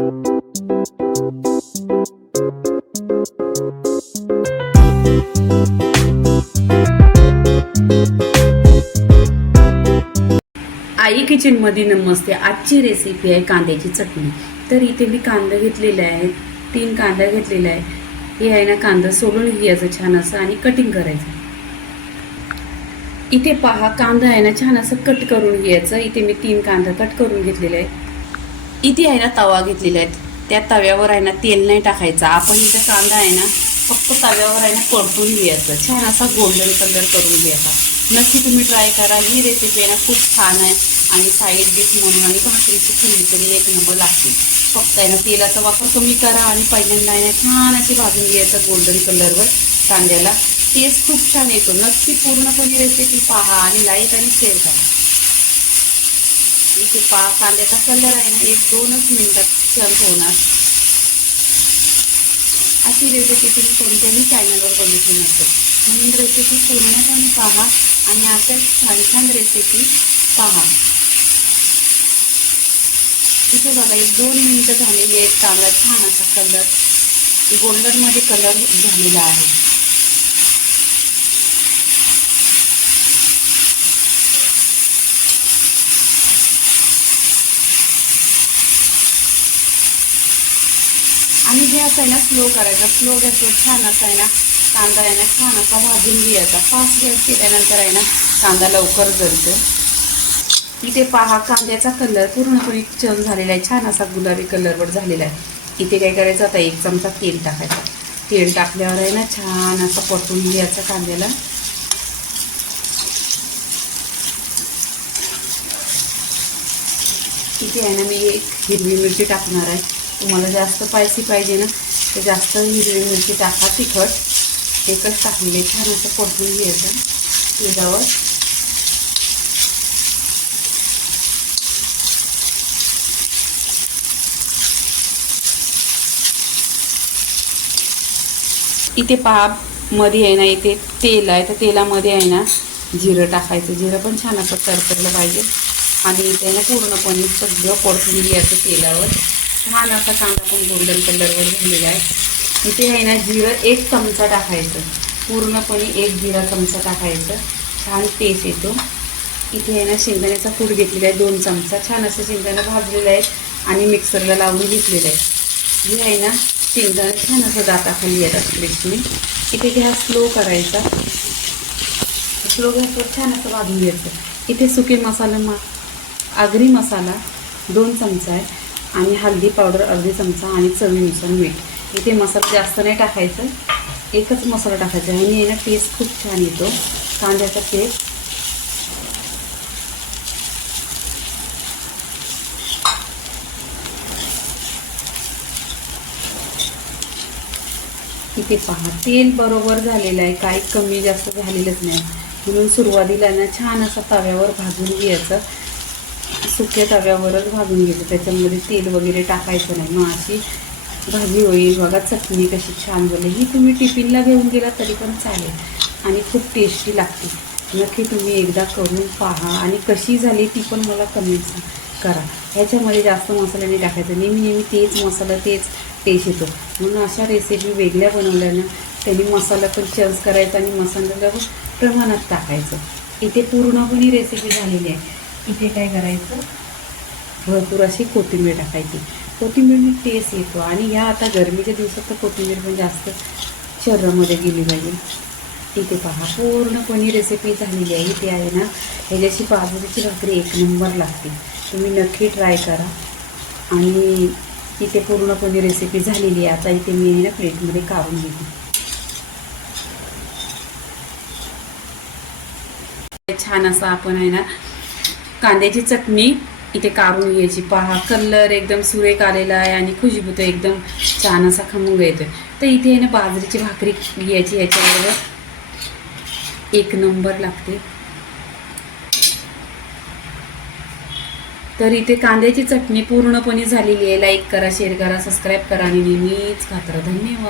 आई किचनमध्ये नमस्ते. आजची रेसिपी आहे कांद्याची चटणी. तर इथे मी कांदा घेतलेला आहे, 3 कांदा घेतलेला आहे. हे आहे ना, कांदा सोलून घ्यायचं छान असं आणि कटिंग करायचं. इथे पहा, कांदा आहे ना छान असं कट करून घ्यायचं. इथे मी 3 कांदा कट करून घेतलेले आहे. इथे आहे ना तवा घेतलेला आहे. त्या तव्यावर आहे ना तेल नाही टाकायचं. आपण इथे कांदा आहे ना फक्त तव्यावर आहे ना परतून घ्यायचं, छान असा गोल्डन कलर करून घ्यायचा. नक्की तुम्ही ट्राय करा. ही रेसिपी आहे ना खूप छान आहे आणि साईड डिश म्हणून आणि भाकरीची खाल्ली तरी एक नंबर लागते. फक्त आहे ना तेलाचा वापर कमी करा आणि पहिल्यांदा आहे ना छान अशी भाजून घ्यायचं गोल्डन कलरवर कांद्याला. टेस्ट खूप छान येतो. नक्की पूर्णपणे रेसिपी पहा आणि लाईक आणि शेअर करा. इथे पहा, कांद्याचा कलर आहे ना 1-2च मिनिटात चर्च होणार. अशी रेसिपी तुम्ही कोणत्याही चॅनलवर बघितली नसेल, म्हणून रेसिपी पूर्णपणे पहा आणि अशा छान छान रेसिपी पहा. इथे बघा 1-2 मिनिटं झालेली आहेत. कांदा छान असा कलर गोल्डनमध्ये कलर झालेला आहे. आणि गॅस आहे ना स्लो करायचा. स्लो गॅसवर छान असा आहे ना कांदा आहे ना छान असा भाजून घ्यायचा. फास्ट गॅस केल्यानंतर आहे ना कांदा लवकर जळतो. इथे पहा, कांद्याचा कलर पूर्णपणे चेंज झालेला आहे, छान असा गुलाबी कलरवर झालेला आहे. इथे काय करायचं, आता 1 चमचा तेल टाकायचं. तेल टाकल्यावर आहे ना छान असा परतून घ्यायचा कांद्याला. इथे आहे ना मी 1 हिरवी मिरची टाकणार आहे. तुम्हाला जास्त स्पायसी पाहिजे ना तर जास्त हिरवी मिरची टाका. तिखट एकच टाकलेले, छान असं परतून घ्यायचं तेलावर. इथे पहा, मध्ये आहे ना इथे तेल आहे, तर तेलामध्ये आहे ना जिरं टाकायचं. जिरं पण छान असं तरतरलं पाहिजे आणि इथे ना पूर्णपणे सगळं परतून घ्यायचं तेलावर. छान असा कांदा पण गोल्डन कलरवर झालेला आहे. इथे आहे ना जिरं 1 चमचा टाकायचं. पूर्णपणे 1 जिरा चमचा टाकायचं, छान टेस्ट येतो. इथे आहे ना शेंगदाण्याचा कूट घेतलेला आहे 2 चमचा. छान असं शेंगदाणा भाजलेला आहे आणि मिक्सरला लावून घेतलेलं आहे. हे आहे ना शेंगदाणा छान असं दाताखाली येतात क्रिस्पी. इथे गॅस स्लो करायचा. स्लो गॅसवर छान असं भाजून घ्यायचं. इथे सुके मसाला आगरी मसाला 2 चमचा आहे आणि हळदी पावडर अर्धी चमचा आणि चवीनुसार मीठ. इथे मसाला जास्त नाही टाकायचं, एकच मसाला टाकायचा आहे आणि याने टेस्ट खूप छान येतो कांद्याचा टेस्ट. इथे पहा, तेल बरोबर झालेलं आहे, काही कमी जास्त झालेलंच नाही. म्हणून सुरुवातीला ना छान असं तव्यावर भाजून घ्यायचं. सुक्या तव्यावरच भाजून घ्यायचं, त्याच्यामध्ये तेल वगैरे टाकायचं नाही. मग अशी भाजी होईल. बघा चटणी कशी छान झाली. ही तुम्ही टिफिनला घेऊन गेला तरी पण चालेल आणि खूप टेस्टी लागते. नक्की तुम्ही एकदा करून पहा आणि कशी झाली ती पण मला कमेंट करा. ह्याच्यामध्ये जास्त मसाला नाही टाकायचा. नेहमी तेच मसाला तेच टेस्ट येतो. म्हणून अशा रेसिपी वेगळ्या बनवल्यानं त्यांनी मसाला पण चेंज करायचा आणि मसाल्याला प्रमाणात टाकायचं. इथे पूर्णपणे रेसिपी झालेली आहे. इथे काय करायचं, भरपूर अशी कोथिंबीर टाकायची. कोथिंबीरने टेस्ट येतो आणि ह्या आता गरमीच्या दिवसात तर कोथिंबीर पण जास्त शरीरामध्ये गेली पाहिजे. इथे पहा, पूर्णपणे रेसिपी झालेली आहे. इथे आहे ना ह्याच्याशी बाजरीची भाकरी 1 नंबर लागते. तुम्ही नक्की ट्राय करा. आणि इथे पूर्णपणे रेसिपी झालेली आहे. आता इथे मी आहे ना प्लेटमध्ये काढून घेते. छान असा आपण आहे ना कांद्याची चटणी इथे काढून घ्यायची. पहा, कलर एकदम सुरेख आलेला आहे आणि खुशबू तर एकदम छान असा खमंग येतो. तर इथे आहे ना बाजरीची भाकरी घ्यायची, याच्याबरोबर 1 नंबर लागते. तर इथे कांद्याची चटणी पूर्णपणे झालेली आहे. लाईक करा, शेअर करा, सबस्क्राईब करा आणि नेहमीच खात राहा. धन्यवाद.